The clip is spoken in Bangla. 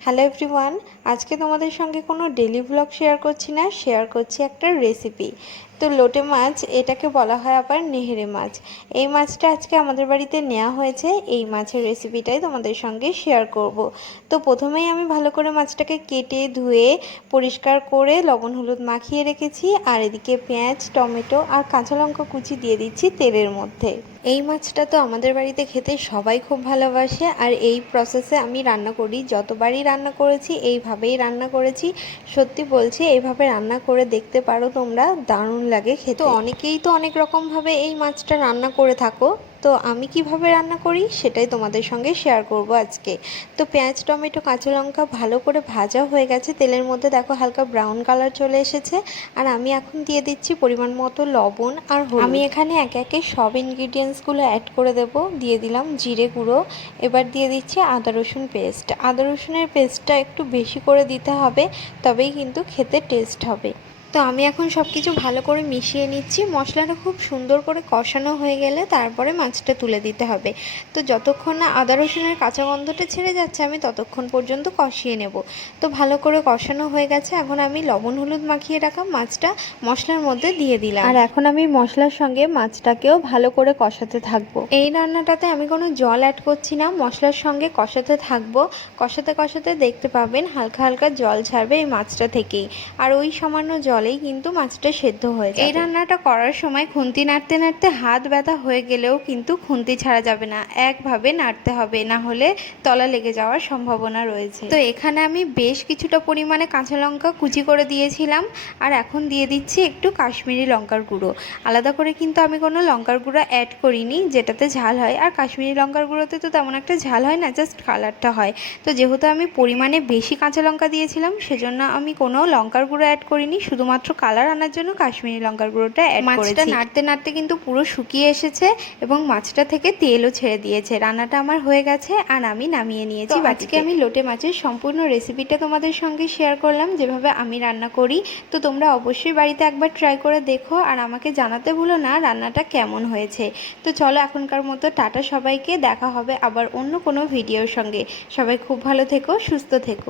হ্যালো এভরিওয়ান, আজকে তোমাদের সঙ্গে কোনো ডেলি ব্লগ শেয়ার করছি না, শেয়ার করছি একটা রেসিপি। তো লোটে মাছ, এটাকে বলা হয় আবার নেহেরে মাছ। এই মাছটা আজকে আমাদের বাড়িতে নেওয়া হয়েছে। এই মাছের রেসিপিটাই তোমাদের সঙ্গে শেয়ার করব। তো প্রথমেই আমি ভালো করে মাছটাকে কেটে, ধুয়ে, পরিষ্কার করে লবণ, হলুদ মাখিয়ে রেখেছি। আর এদিকে পেঁয়াজ, টমেটো আর কাঁচা লঙ্কা কুচি দিয়ে দিচ্ছি তেলের মধ্যে। এই মাছটা তো আমাদের বাড়িতে খেতে সবাই খুব ভালোবাসে। আর এই প্রসেসে আমি রান্না করি। যতবারই রান্না করেছি, এইভাবেই রান্না করেছি। সত্যি বলছি, এইভাবে রান্না করে দেখতে পারো তোমরা। দারুণ লাগে খেতে অনেকেই তো অনেক রকমভাবে এই মাছটা রান্না করে থাকো। তো আমি কীভাবে রান্না করি সেটাই তোমাদের সঙ্গে শেয়ার করব আজকে। তো পেঁয়াজ টমেটো কাঁচা লঙ্কা ভালো করে ভাজা হয়ে গেছে। তেলের মধ্যে দেখো হালকা ব্রাউন কালার চলে এসেছে। আর আমি এখন দিয়ে দিচ্ছি পরিমাণ মতো লবণ আর আমি এখানে একে একে সব ইনগ্রিডিয়েন্টসগুলো অ্যাড করে দেব। দিয়ে দিলাম জিরে গুঁড়ো। এবার দিয়ে দিচ্ছি আদা রসুন পেস্ট আদা রসুনের পেস্টটা একটু বেশি করে দিতে হবে তবেই কিন্তু খেতে টেস্ট হবে। তো আমি এখন সব কিছু ভালো করে মিশিয়ে নিচ্ছি। মশলাটা খুব সুন্দর করে কষানো হয়ে গেলে তারপরে মাছটা তুলে দিতে হবে। তো যতক্ষণ না আদা রসুনের কাঁচা গন্ধটা ছেড়ে যাচ্ছে আমি ততক্ষণ পর্যন্ত কষিয়ে নেব। তো ভালো করে কষানো হয়ে গেছে। এখন আমি লবণ হলুদ মাখিয়ে রাখা মাছটা মশলার মধ্যে দিয়ে দিলাম। আর এখন আমি মশলার সঙ্গে মাছটাকেও ভালো করে কষাতে থাকব। এই রান্নাটাতে আমি কোনো জল অ্যাড করছি না। মশলার সঙ্গে কষাতে থাকব। কষাতে কষাতে দেখতে পাবেন হালকা হালকা জল ছাড়বে এই মাছটা থেকেই। আর ওই সামান্য জলেই কিন্তু মাছটা সেদ্ধ হয়ে যায় এই রান্নাটা করার সময় খুন্তি নাড়তে নাড়তে হাত ব্যথা হয়ে গেলেও কিন্তু খুন্তি ছাড়া যাবে না। একভাবে নাড়তে হবে, না হলে তলা লেগে যাওয়ার সম্ভাবনা রয়েছে। তো এখানে আমি বেশ কিছুটা পরিমাণে কাঁচা লঙ্কা কুচি করে দিয়েছিলাম, আর এখন দিয়ে দিচ্ছি একটু কাশ্মীরি লঙ্কার গুঁড়ো। আলাদা করে কিন্তু আমি কোনো লঙ্কার গুঁড়ো অ্যাড করিনি, যেটাতে ঝাল হয়। আর কাশ্মীরি লঙ্কার গুঁড়োতে তো তেমন একটা ঝাল হয় না জাস্ট কালারটা হয়। তো যেহেতু আমি পরিমাণে বেশি কাঁচা লঙ্কা দিয়েছিলাম, সেজন্য আমি কোনো লঙ্কার গুঁড়ো অ্যাড করিনি শুধুমাত্র কালার আনার জন্য কাশ্মীরি লঙ্কার গুঁড়োটা অ্যাড মাছটা নাড়তে নাড়তে কিন্তু পুরো শুকিয়ে এসেছে এবং মাছটা থেকে তেলও ছেড়ে দিয়েছে। রান্নাটা আমার হয়ে গেছে আর আমি নামিয়ে নিয়েছি। আজকে আমি লোটে মাছের সম্পূর্ণ রেসিপিটা তোমাদের সঙ্গে শেয়ার করলাম যেভাবে আমি রান্না করি। তো তোমরা অবশ্যই বাড়িতে একবার ট্রাই করে দেখো আর আমাকে জানাতে ভুলো না রান্নাটা কেমন হয়েছে। তো চলো এখনকার মতো টাটা সবাইকে দেখা হবে আবার অন্য কোনো ভিডিওর সঙ্গে। সবাই খুব ভালো থেকো সুস্থ থেকো।